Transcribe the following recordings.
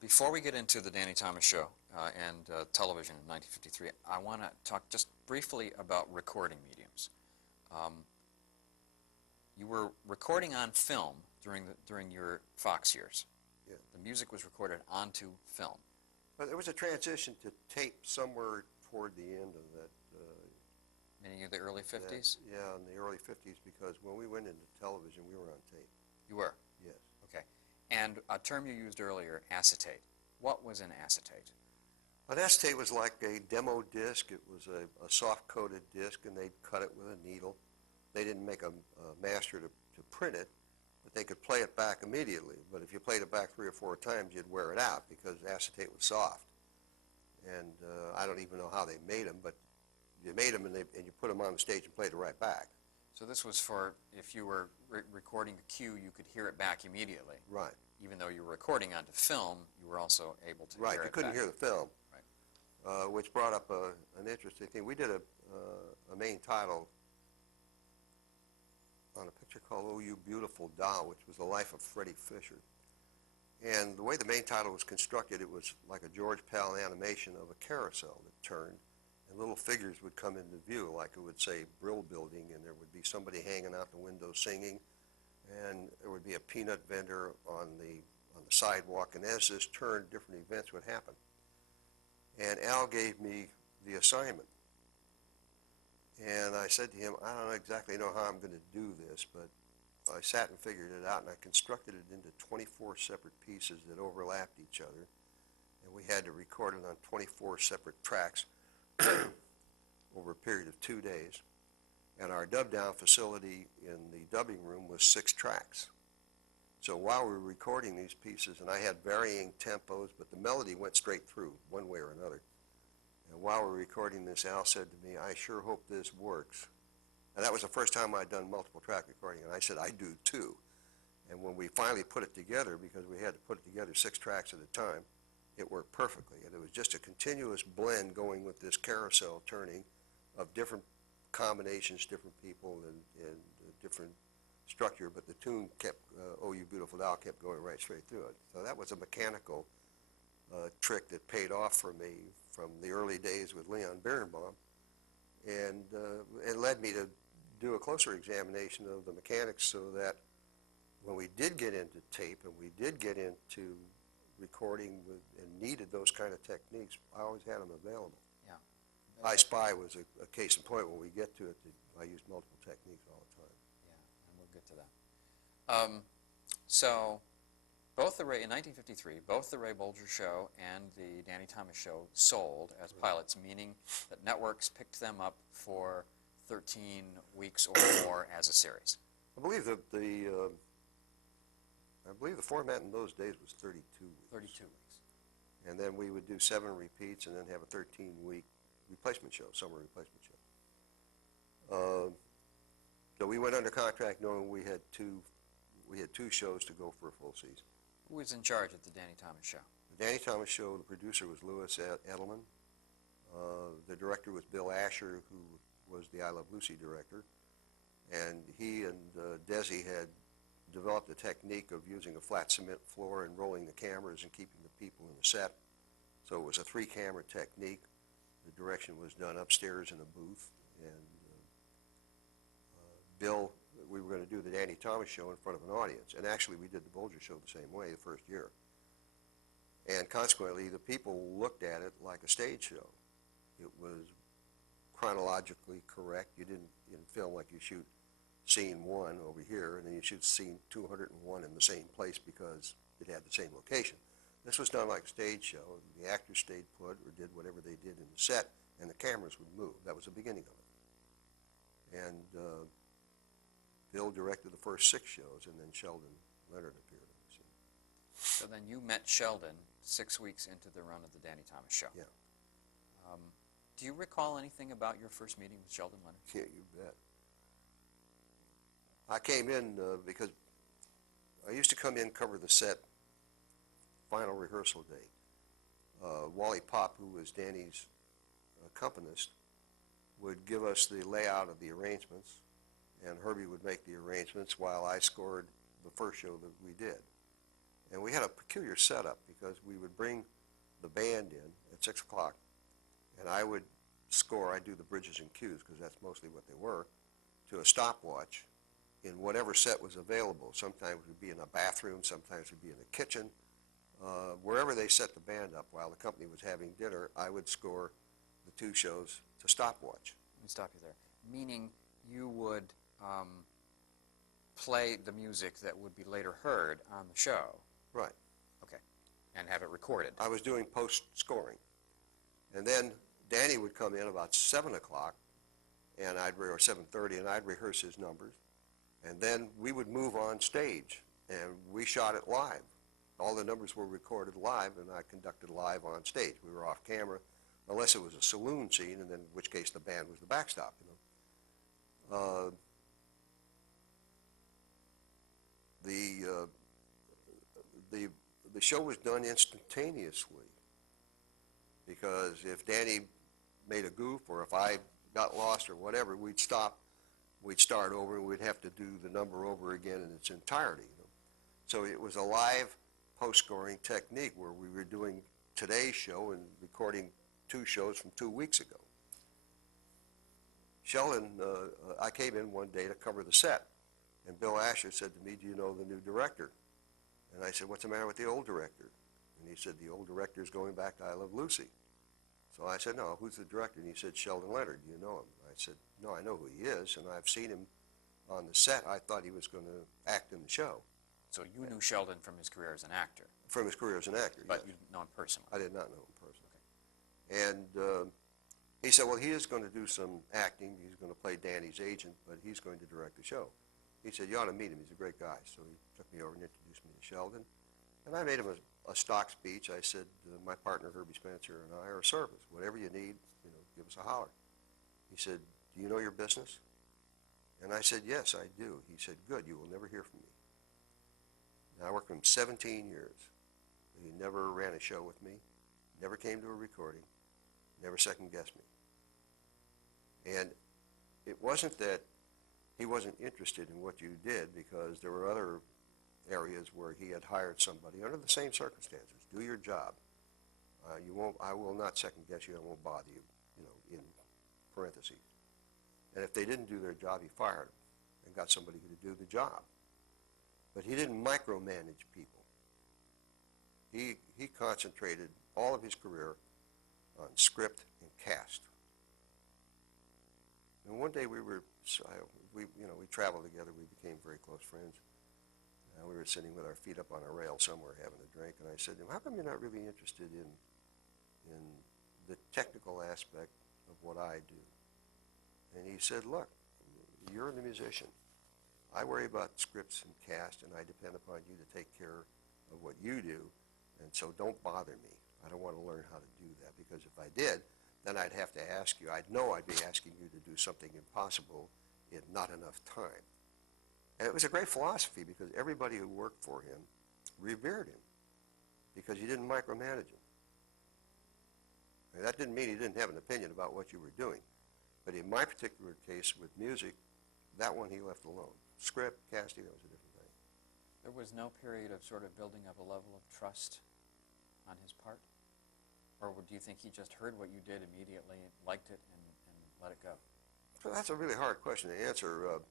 Before we get into the Danny Thomas Show and television in 1953, I want to talk just briefly about recording mediums. Um, you were recording on film during your Fox years. Yeah. The music was recorded onto film. But there was a transition to tape somewhere toward the end of that. Meaning in the early 50s? Yeah, in the early 50s, because when we went into television, we were on tape. You were? Yes. Okay. And a term you used earlier, acetate. What was an acetate? An acetate was like a demo disc. It was a soft-coated disc, and they'd cut it with a needle. They didn't make a master to print it, but they could play it back immediately. But if you played it back 3 or 4 times, you'd wear it out because acetate was soft. And I don't even know how they made them, but you made them and you put them on the stage and played it right back. So this was for if you were recording a cue, you could hear it back immediately. Right. Even though you were recording onto film, you were also able to Right, hear it you couldn't back. hear the film, Right. which brought up an interesting thing. We did a main title on a picture called "Oh You Beautiful Doll," which was the life of Freddy Fisher. And the way the main title was constructed, it was like a George Pal animation of a carousel that turned, and little figures would come into view, like it would say Brill Building, and there would be somebody hanging out the window singing, and there would be a peanut vendor on the sidewalk, and as this turned, different events would happen. And Al gave me the assignment. And I said to him, I don't exactly know how I'm going to do this, but I sat and figured it out, and I constructed it into 24 separate pieces that overlapped each other. And we had to record it on 24 separate tracks over a period of 2 days. And our dub-down facility in the dubbing room was 6 tracks. So while we were recording these pieces, and I had varying tempos, but the melody went straight through, one way or another. And while we were recording this, Al said to me, I sure hope this works. And that was the first time I'd done multiple track recording, and I said, I do too. And when we finally put it together, because we had to put it together 6 tracks at a time, it worked perfectly. And it was just a continuous blend going with this carousel turning of different combinations, different people, and different structure, but the tune kept, Oh You Beautiful Doll, kept going right straight through it. So that was a mechanical trick that paid off for me from the early days with Leon Birnbaum, and it led me to do a closer examination of the mechanics, so that when we did get into tape and we did get into recording and needed those kind of techniques, I always had them available. Yeah. I Spy was a case in point. When we get to it, I used multiple techniques all the time. Yeah, and we'll get to that. So, in 1953, both the Ray Bolger Show and the Danny Thomas Show sold as pilots, meaning that networks picked them up for 13 weeks or more as a series. I believe the format in those days was 32 weeks. 32 weeks. And then we would do 7 repeats and then have a 13-week replacement show, summer replacement show. So we went under contract knowing we had two shows to go for a full season. Who was in charge at the Danny Thomas Show? The Danny Thomas Show, the producer was Louis Edelman. The director was Bill Asher, who was the I Love Lucy director. And he and Desi had developed a technique of using a flat cement floor and rolling the cameras and keeping the people in the set. So it was a 3-camera technique. The direction was done upstairs in a booth. And Bill, we were going to do the Danny Thomas Show in front of an audience. And actually, we did the Bolger Show the same way the first year. And consequently, the people looked at it like a stage show. It was chronologically correct. You didn't film like you shoot scene 1 over here, and then you shoot scene 201 in the same place because it had the same location. This was done like a stage show. The actors stayed put or did whatever they did in the set, and the cameras would move. That was the beginning of it. And Bill directed the first 6 shows, and then Sheldon Leonard appeared on the scene. So then you met Sheldon 6 weeks into the run of the Danny Thomas Show. Yeah. Do you recall anything about your first meeting with Sheldon Leonard? Yeah, you bet. I came in because I used to come in, cover the set, final rehearsal date. Wally Pop, who was Danny's accompanist, would give us the layout of the arrangements, and Herbie would make the arrangements while I scored the first show that we did. And we had a peculiar setup because we would bring the band in at 6 o'clock, and I would score, I'd do the bridges and cues, because that's mostly what they were, to a stopwatch in whatever set was available. Sometimes it would be in a bathroom, sometimes it would be in a kitchen. Wherever they set the band up while the company was having dinner, I would score the 2 shows to stopwatch. Let me stop you there. Meaning you would play the music that would be later heard on the show. Right. Okay. And have it recorded. I was doing post-scoring. And then Danny would come in about 7 o'clock, and or 7:30, and I'd rehearse his numbers. And then we would move on stage, and we shot it live. All the numbers were recorded live, and I conducted live on stage. We were off camera, unless it was a saloon scene, and then in which case the band was the backstop, you know. The show was done instantaneously, because if Danny made a goof or if I got lost or whatever, we'd stop, we'd start over, and we'd have to do the number over again in its entirety. You know? So it was a live post-scoring technique where we were doing today's show and recording 2 shows from 2 weeks ago. Sheldon, I came in one day to cover the set, and Bill Asher said to me, "Do you know the new director?" And I said, "What's the matter with the old director?" And he said, "The old director is going back to I Love Lucy." So I said, "No, who's the director?" And he said, "Sheldon Leonard. Do you know him?" I said, "No, I know who he is, and I've seen him on the set. I thought he was going to act in the show." So you knew Sheldon from his career as an actor. From his career as an actor, But yes. you didn't know him personally. I did not know him personally. Okay. And he said, "Well, he is going to do some acting. He's going to play Danny's agent, but he's going to direct the show." He said, "You ought to meet him. He's a great guy." So he took me over and introduced me to Sheldon. And I made him a stock speech. I said, "My partner, Herbie Spencer, and I are of service. Whatever you need, you know, give us a holler." He said, "Do you know your business?" And I said, "Yes, I do." He said, "Good. You will never hear from me." Now, I worked with him 17 years. He never ran a show with me, never came to a recording, never second-guessed me. And it wasn't that he wasn't interested in what you did, because there were other areas where he had hired somebody under the same circumstances. Do your job. I will not second-guess you. I won't bother you, you know, in parentheses. And if they didn't do their job, he fired them and got somebody to do the job. But he didn't micromanage people. He concentrated all of his career on script and cast. And one day we traveled together. We became very close friends. We were sitting with our feet up on a rail somewhere having a drink, and I said to him, "How come you're not really interested in the technical aspect of what I do?" And he said, "Look, you're the musician. I worry about scripts and cast, and I depend upon you to take care of what you do, and so don't bother me. I don't want to learn how to do that, because if I did, then I'd have to ask you. I'd know I'd be asking you to do something impossible in not enough time." And it was a great philosophy, because everybody who worked for him revered him, because he didn't micromanage him. And that didn't mean he didn't have an opinion about what you were doing. But in my particular case with music, that one he left alone. Script, casting, that was a different thing. There was no period of sort of building up a level of trust on his part? Or do you think he just heard what you did immediately, liked it, and let it go? So that's a really hard question to answer.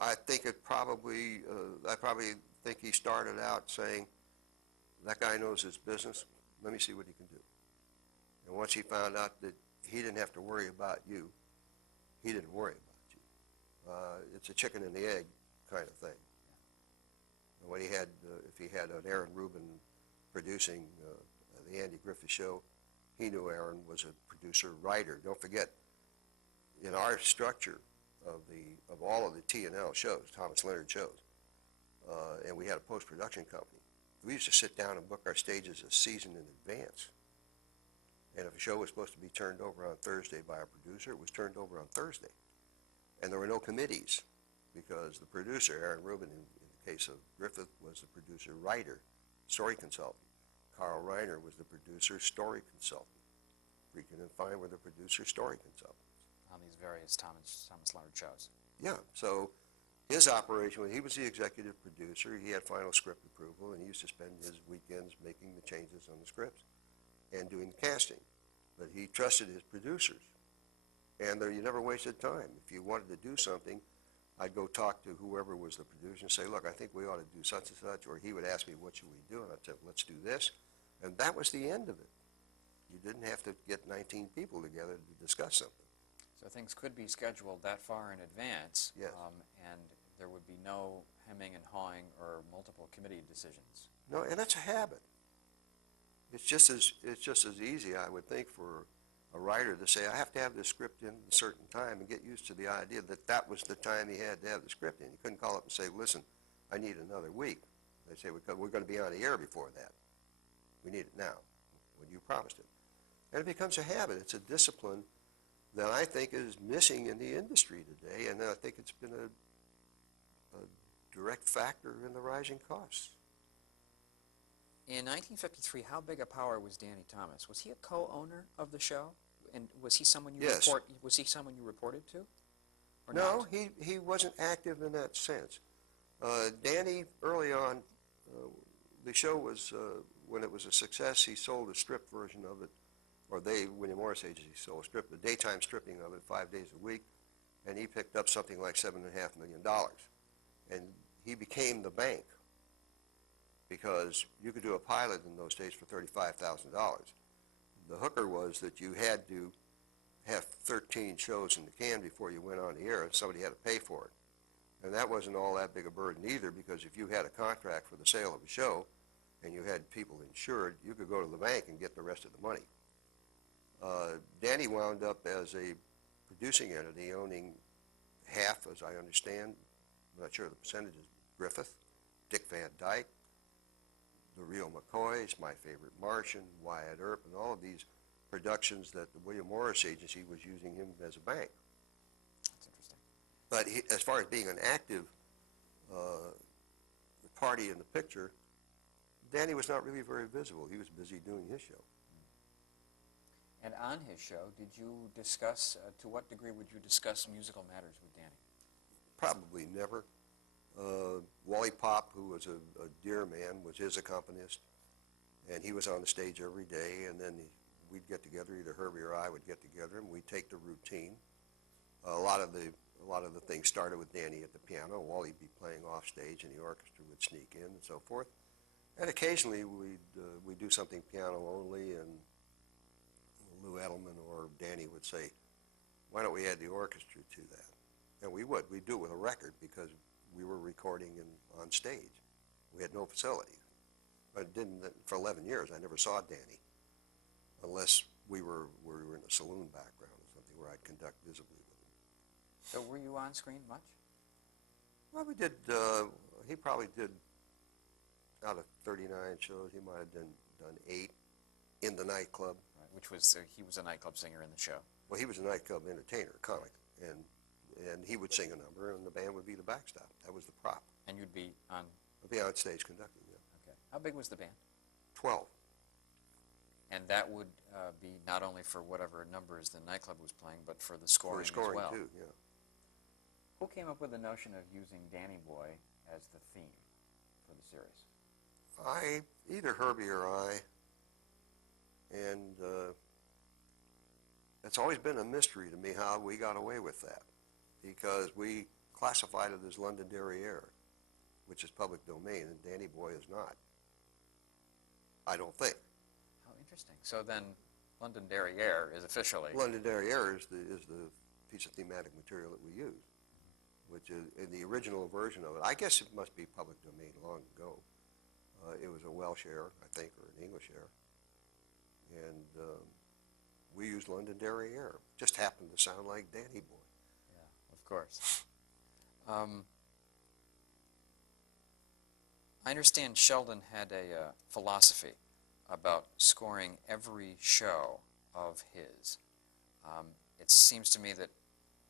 I think I probably think he started out saying, "That guy knows his business. Let me see what he can do." And once he found out that he didn't have to worry about you, he didn't worry about you. It's a chicken and the egg kind of thing. And when if he had an Aaron Rubin producing the Andy Griffith Show, he knew Aaron was a producer-writer. Don't forget, in our structure of all of the T&L shows, Thomas Leonard shows, and we had a post-production company, we used to sit down and book our stages a season in advance. And if a show was supposed to be turned over on Thursday by a producer, it was turned over on Thursday. And there were no committees, because the producer, Aaron Rubin, in the case of Griffith, was the producer-writer, story consultant. Carl Reiner was the producer, story consultant. Friedkin and Fine were the producer, story consultants. On these various Thomas Leonard shows. Yeah, so His operation, when he was the executive producer, he had final script approval, and he used to spend his weekends making the changes on the scripts and doing the casting. But he trusted his producers, and you never wasted time. If you wanted to do something, I'd go talk to whoever was the producer and say, look, I think we ought to do such and such, or he would ask me, what should we do? And I'd say, let's do this. And that was the end of it. You didn't have to get 19 people together to discuss something. So things could be scheduled that far in advance, Yes. And there would be no hemming and hawing or multiple committee decisions. No, and that's a habit. It's just as easy, I would think, for a writer to say, I have to have this script in a certain time, and get used to the idea that that was the time he had to have the script in. He couldn't call up and say, listen, I need another week. They say, we're going to be on the air before that. We need it now, when you promised it. And it becomes a habit. It's a discipline that I think is missing in the industry today, and I think it's been a direct factor in the rising costs. In 1953, how big a power was Danny Thomas? Was he a co-owner of the show? And was he someone you Yes. Was he someone you reported to? Or No, not? he wasn't active in that sense. Danny, early on, the show was, when it was a success, he sold a strip version of it, or William Morris Agency sold a strip, the daytime stripping of it 5 days a week, and he picked up something like $7.5 million. And he became the bank, because you could do a pilot in those days for $35,000. The hooker was that you had to have 13 shows in the can before you went on the air, and somebody had to pay for it. And that wasn't all that big a burden either, because if you had a contract for the sale of a show and you had people insured, you could go to the bank and get the rest of the money. Danny wound up as a producing entity, owning half, as I understand, I'm not sure the percentages, Griffith, Dick Van Dyke, the Real McCoys, My Favorite Martian, Wyatt Earp, and all of these productions that the William Morris Agency was using him as a bank. That's interesting. But as far as being an active party in the picture, Danny was not really very visible. He was busy doing his show. And on his show, did you discuss, to what degree would you discuss musical matters with Danny? Probably never. Wally Pop, who was a dear man, was his accompanist, and he was on the stage every day, and then we'd get together, either Herbie or I would get together, and we'd take the routine. A lot of the things started with Danny at the piano. Wally'd be playing off stage, and the orchestra would sneak in and so forth. And occasionally we'd do something piano only, and Lou Edelman or Danny would say, why don't we add the orchestra to that? And we would. We'd do it with a record, because we were recording on stage. We had no facilities. I didn't, for 11 years, I never saw Danny, unless we were in a saloon background or something where I'd conduct visibly with him. So were you on screen much? Well, we did, he probably did, out of 39 shows, he might have done 8 in the nightclub. Right, which was, he was a nightclub singer in the show. Well, he was a nightclub entertainer, comic, and he would sing a number, and the band would be the backstop. That was the prop. And you'd be on? I'd be on stage conducting, yeah. Okay. How big was the band? 12. And that would be not only for whatever numbers the nightclub was playing, but for the scoring, For scoring as well. too, yeah. Who came up with the notion of using Danny Boy as the theme for the series? Either Herbie or I, and it's always been a mystery to me how we got away with that, because we classified it as London Derriere, which is public domain, and Danny Boy is not. I don't think. How interesting. So then London Derriere is officially... London Derriere is the piece of thematic material that we use, which is in the original version of it. I guess it must be public domain long ago. It was a Welsh air, I think, or an English air. And we used London Derriere. Just happened to sound like Danny Boy. Yeah, of course. I understand Sheldon had a philosophy about scoring every show of his. It seems to me that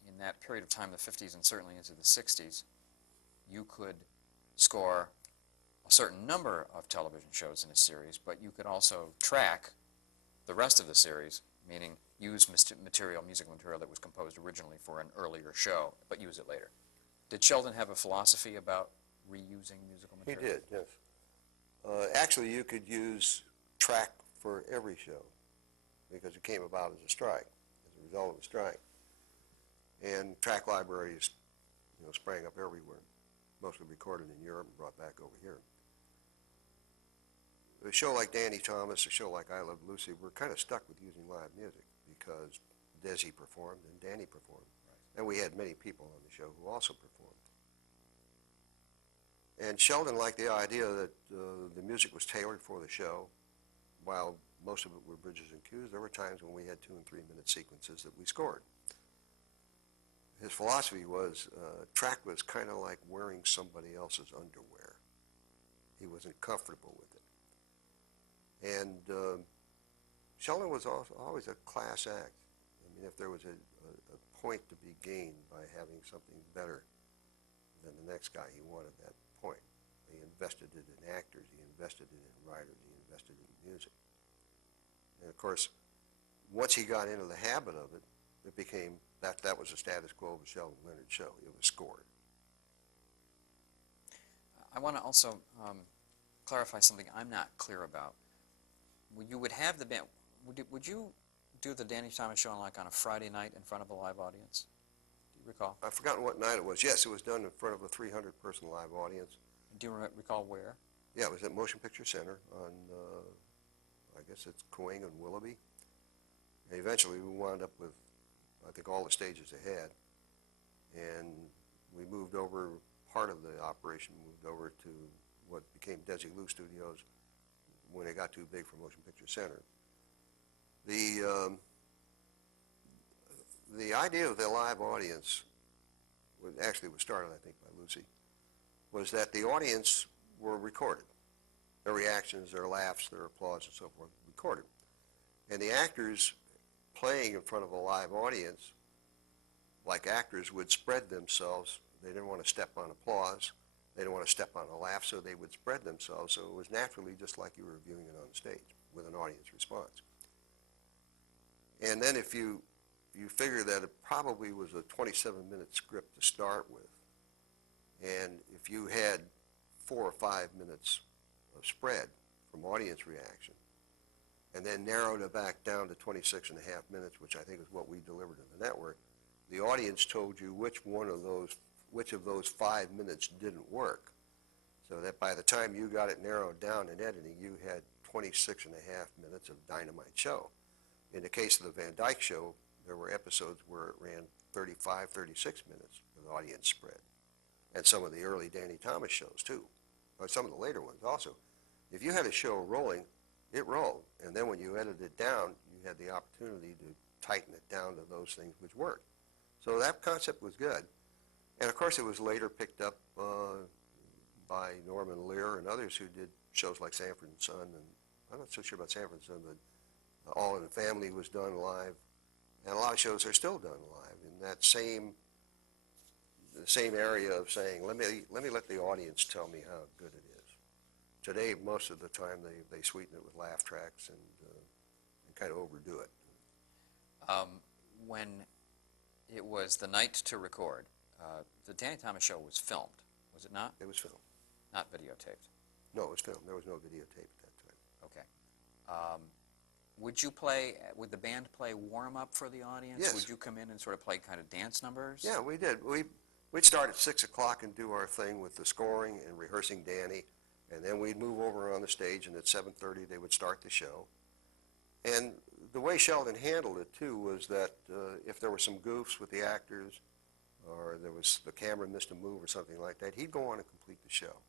in that period of time, the 50s and certainly into the 60s, you could score a certain number of television shows in a series, but you could also track the rest of the series, meaning use musical material that was composed originally for an earlier show, but use it later. Did Sheldon have a philosophy about reusing musical He material? did, yes. Actually, you could use track for every show because it came about as a strike, as a result of a strike. And track libraries, sprang up everywhere, mostly recorded in Europe and brought back over here. A show like Danny Thomas, a show like I Love Lucy, we're kind of stuck with using live music because Desi performed and Danny performed. Right. And we had many people on the show who also performed. And Sheldon liked the idea that the music was tailored for the show. While most of it were bridges and cues, there were times when we had 2- and 3-minute sequences that we scored. His philosophy was track was kind of like wearing somebody else's underwear. He wasn't comfortable with it. And Sheldon was always a class act. I mean, if there was a point to be gained by having something better than the next guy, he wanted that point. He invested it in actors, he invested it in writers, he invested it in music. And of course, once he got into the habit of it, it became, that was the status quo of the Sheldon Leonard show. It was scored. I want to also clarify something I'm not clear about. You would have the band, would you do the Danny Thomas show on a Friday night in front of a live audience? Do you recall? I've forgotten what night it was. Yes, it was done in front of a 300-person live audience. Do you recall where? Yeah, it was at Motion Picture Center on, I guess it's Coang and Willoughby. And eventually we wound up with, I think, all the stages they had. And we moved over, part of the operation moved over to what became Desilu Studios when it got too big for Motion Picture Center. The idea of the live audience, actually was started, I think, by Lucy, was that the audience were recorded. Their reactions, their laughs, their applause, and so forth, recorded. And the actors playing in front of a live audience, like actors, would spread themselves. They didn't want to step on applause. They didn't want to step on a laugh, so they would spread themselves. So it was naturally just like you were viewing it on stage with an audience response. And then if you figure that it probably was a 27-minute script to start with, and if you had 4 or 5 minutes of spread from audience reaction, and then narrowed it back down to 26 and a half minutes, which I think is what we delivered in the network, the audience told you which of those 5 minutes didn't work, so that by the time you got it narrowed down in editing, you had 26 and a half minutes of dynamite show. In the case of the Van Dyke show, there were episodes where it ran 35, 36 minutes of audience spread. And some of the early Danny Thomas shows, too, or some of the later ones also. If you had a show rolling, it rolled. And then when you edited it down, you had the opportunity to tighten it down to those things which worked. So that concept was good. And of course, it was later picked up by Norman Lear and others who did shows like Sanford and Son. And I'm not so sure about Sanford and Son, but All in the Family was done live. And a lot of shows are still done live in that same area of saying, let me let the audience tell me how good it is. Today, most of the time, they sweeten it with laugh tracks and kind of overdo it. When it was the night to record, the Danny Thomas show was filmed, was it not? It was filmed. Not videotaped? No, it was filmed. There was no videotape at that time. Okay. Would the band play warm-up for the audience? Yes. Would you come in and sort of play kind of dance numbers? Yeah, we did. We'd start at 6 o'clock and do our thing with the scoring and rehearsing Danny, and then we'd move over on the stage, and at 7:30 they would start the show. And the way Sheldon handled it, too, was that if there were some goofs with the actors, or the camera missed a move or something like that, he'd go on and complete the show.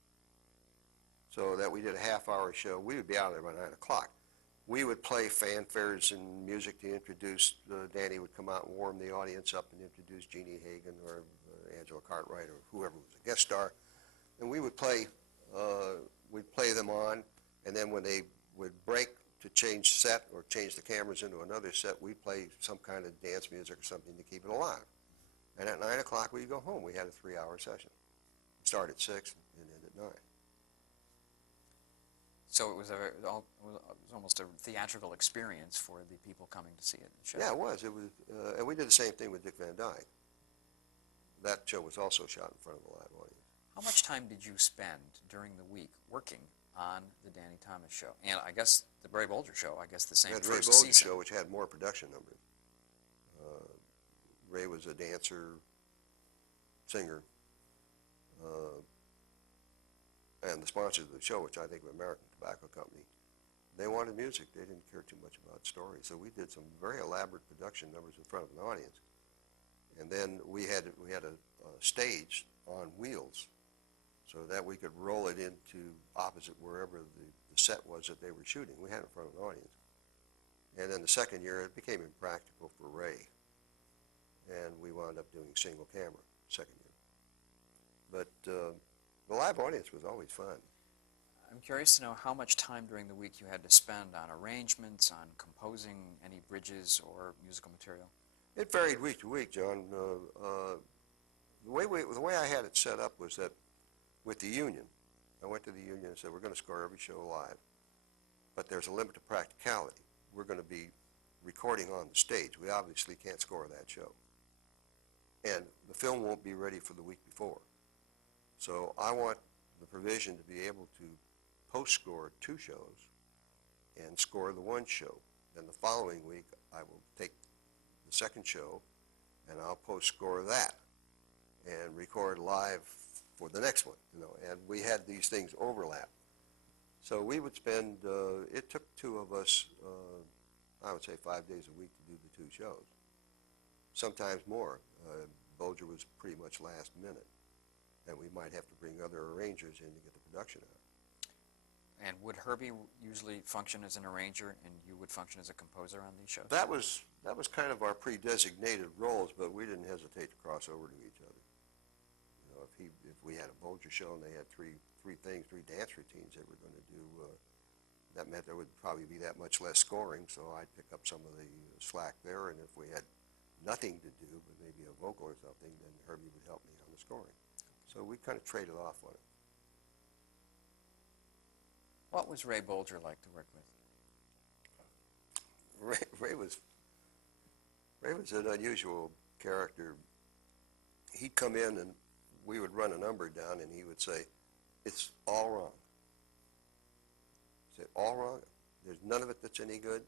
So that we did a half-hour show. We would be out there by 9 o'clock. We would play fanfares and music to introduce, Danny would come out and warm the audience up and introduce Jeannie Hagen or Angela Cartwright or whoever was a guest star. And we would play, we'd play them on, and then when they would break to change set or change the cameras into another set, we'd play some kind of dance music or something to keep it alive. And at 9 o'clock, we'd go home. We had a 3-hour session. Start at 6 and end at 9. So it was almost a theatrical experience for the people coming to see it. Yeah, it was. And we did the same thing with Dick Van Dyke. that show was also shot in front of a live audience. How much time did you spend during the week working on the Danny Thomas show? And I guess the Ray Bolger show, I guess the same We had the Ray first Bolger season. show, which had more production numbers. Ray was a dancer, singer, and the sponsors of the show, which I think were American Tobacco Company, they wanted music. They didn't care too much about stories. So we did some very elaborate production numbers in front of an audience. And then we had a stage on wheels so that we could roll it into opposite wherever the set was that they were shooting. We had it in front of an audience. And then the second year, it became impractical for Ray. And we wound up doing single camera second year. But the live audience was always fun. I'm curious to know how much time during the week you had to spend on arrangements, on composing any bridges or musical material. It varied week to week, John. The way I had it set up was that with the union, I went to the union and said, we're going to score every show live, but there's a limit to practicality. We're going to be recording on the stage. We obviously can't score that show. And the film won't be ready for the week before. So I want the provision to be able to post-score 2 shows and score the 1 show. Then the following week, I will take the second show and I'll post-score that and record live for the next one, and we had these things overlap. So we would spend, it took 2 of us, I would say 5 days a week to do the 2 shows. Sometimes more. Bolger was pretty much last minute, and we might have to bring other arrangers in to get the production out. And would Herbie usually function as an arranger and you would function as a composer on these shows? That was kind of our pre-designated roles, but we didn't hesitate to cross over to each other. If we had a Bolger show and they had three dance routines they were going to do, that meant there would probably be that much less scoring, so I'd pick up some of the slack there, and if we had nothing to do, but maybe a vocal or something, then Herbie would help me on the scoring. So we kind of traded off on it. What was Ray Bolger like to work with? Ray was an unusual character. He'd come in and we would run a number down and he would say, it's all wrong. Say, all wrong? There's none of it that's any good?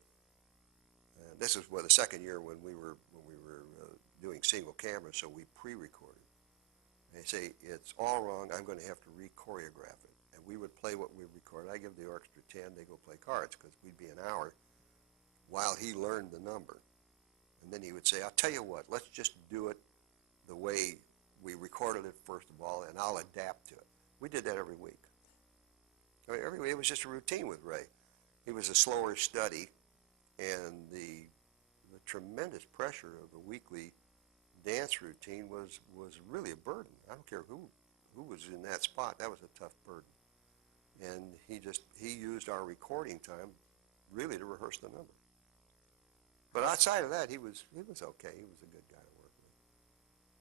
This is the second year when we were doing single camera, so we pre-recorded. They say, it's all wrong, I'm going to have to re-choreograph it. And we would play what we recorded. I give the orchestra 10, they go play cards, because we'd be an hour while he learned the number. And then he would say, I'll tell you what, let's just do it the way we recorded it first of all, and I'll adapt to it. We did that every week. I mean, every week it was just a routine with Ray. He was a slower study, and the tremendous pressure of the weekly dance routine was really a burden. I don't care who was in that spot. That was a tough burden. And he used our recording time really to rehearse the number. But outside of that, he was okay. He was a good guy to work with.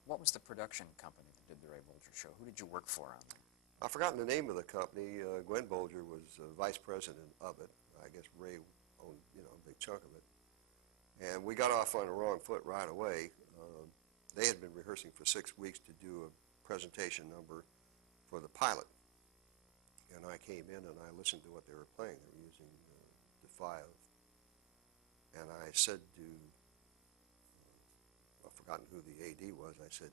What was the production company that did the Ray Bolger show? Who did you work for on that? I've forgotten the name of the company. Gwen Bolger was vice president of it. I guess Ray owned a big chunk of it. And we got off on the wrong foot right away. They had been rehearsing for 6 weeks to do a presentation number for the pilot. And I came in and I listened to what they were playing. They were using Defy. And I said to, I've forgotten who the AD was, I said,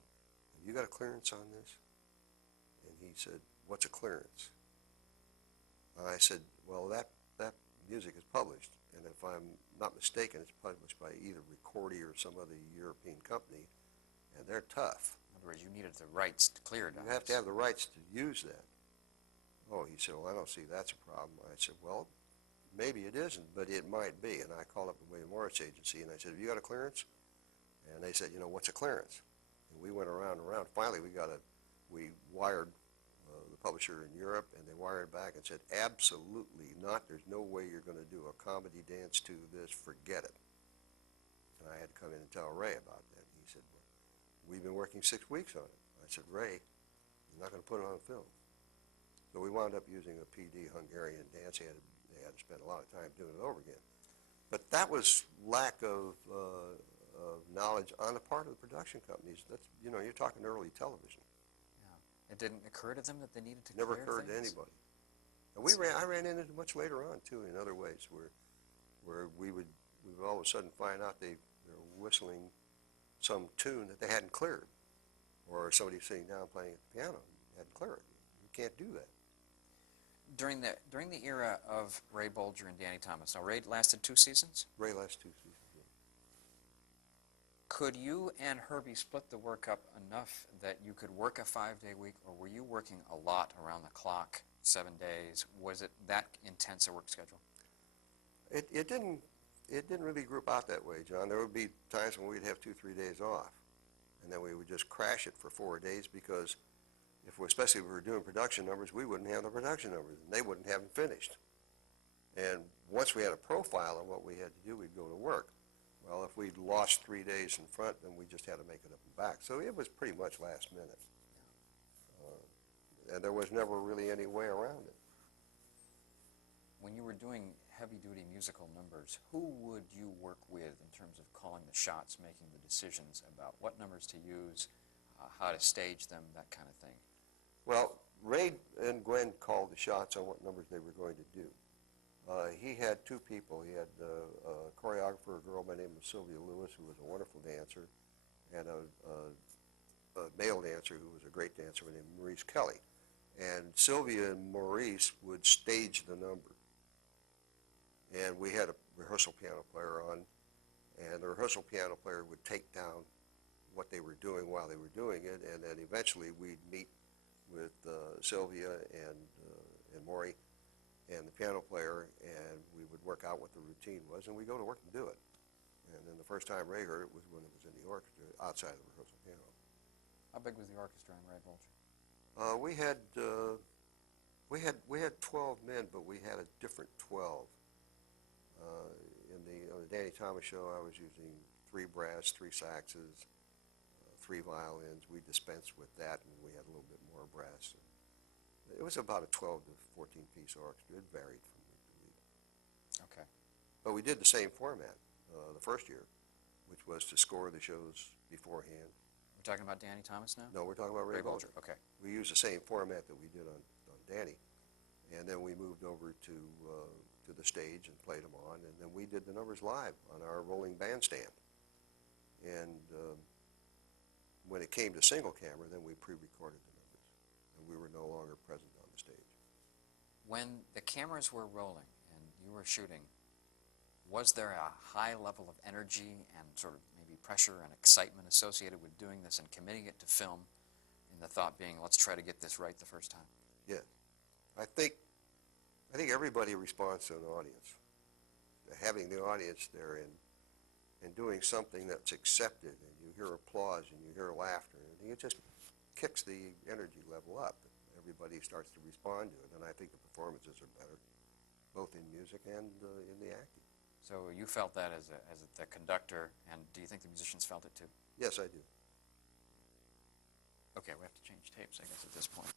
have you got a clearance on this? And he said, what's a clearance? I said, well, that music is published, and if I'm not mistaken, it's published by either Recordy or some other European company, and they're tough. In other words, you needed the rights to clear it. You have to have the rights to use that. Oh, he said, well, I don't see that's a problem. I said, well, maybe it isn't, but it might be. And I called up the William Morris Agency, and I said, have you got a clearance? And they said, what's a clearance? And we went around and around. Finally, we wired the publisher in Europe, and they wired back and said, absolutely not. There's no way you're going to do a comedy dance to this. Forget it. And I had to come in and tell Ray about that. He said, well, we've been working 6 weeks on it. I said, Ray, you're not going to put it on film. So we wound up using a PD Hungarian dance. They had to spend a lot of time doing it over again. But that was lack of of knowledge on the part of the production companies. That's, you know, you're talking early television. Yeah. It didn't occur to them that they needed to Never clear occurred to things? anybody. And I ran into it much later on too, in other ways, where we would all of a sudden find out they were whistling some tune that they hadn't cleared, or somebody sitting down playing at the piano hadn't cleared it. You can't do that. During the era of Ray Bolger and Danny Thomas, now Ray lasted 2 seasons? Ray last 2 seasons. Yeah. Could you and Herbie split the work up enough that you could work a 5-day week, or were you working a lot around the clock, 7 days? Was it that intense a work schedule? It didn't really group out that way, John. There would be times when we'd have 2-3 days off, and then we would just crash it for 4 days, because especially if we were doing production numbers, we wouldn't have the production numbers, and they wouldn't have them finished. And once we had a profile on what we had to do, we'd go to work. Well, if we'd lost 3 days in front, then we just had to make it up and back. So it was pretty much last minute. And there was never really any way around it. When you were doing heavy-duty musical numbers, who would you work with in terms of calling the shots, making the decisions about what numbers to use, how to stage them, that kind of thing? Well, Ray and Gwen called the shots on what numbers they were going to do. He had 2 people. He had a choreographer, a girl by the name of Sylvia Lewis, who was a wonderful dancer, and a male dancer who was a great dancer named Maurice Kelly. And Sylvia and Maurice would stage the number. And we had a rehearsal piano player on, and the rehearsal piano player would take down what they were doing while they were doing it, and then eventually we'd meet with Sylvia and Maury and the piano player, and we would work out what the routine was, and we'd go to work and do it. And then the first time Ray heard it was when it was in the orchestra, outside of the rehearsal piano. How big was the orchestra in Ray Bolger? We had 12 men, but we had a different 12. On the Danny Thomas show, I was using 3 brass, 3 saxes, 3 violins. We dispensed with that, and we had a little bit more brass. It was about a 12 to 14-piece orchestra. It varied from week to week. Okay. But we did the same format the first year, which was to score the shows beforehand. We're talking about Danny Thomas now? No, we're talking about Ray Bolger. Okay. We used the same format that we did on Danny, and then we moved over to the stage and played them on, and then we did the numbers live on our rolling bandstand. And when it came to single camera, then we pre-recorded the numbers, and we were no longer present on the stage. When the cameras were rolling and you were shooting, was there a high level of energy and sort of maybe pressure and excitement associated with doing this and committing it to film, and the thought being, let's try to get this right the first time? Yeah. I think everybody responds to an audience. Having the audience there and doing something that's accepted, and you hear applause and you hear laughter, and it just kicks the energy level up. Everybody starts to respond to it, and I think the performances are better, both in music and in the acting. So you felt that as the conductor, and do you think the musicians felt it too? Yes, I do. Okay, we have to change tapes, I guess, at this point.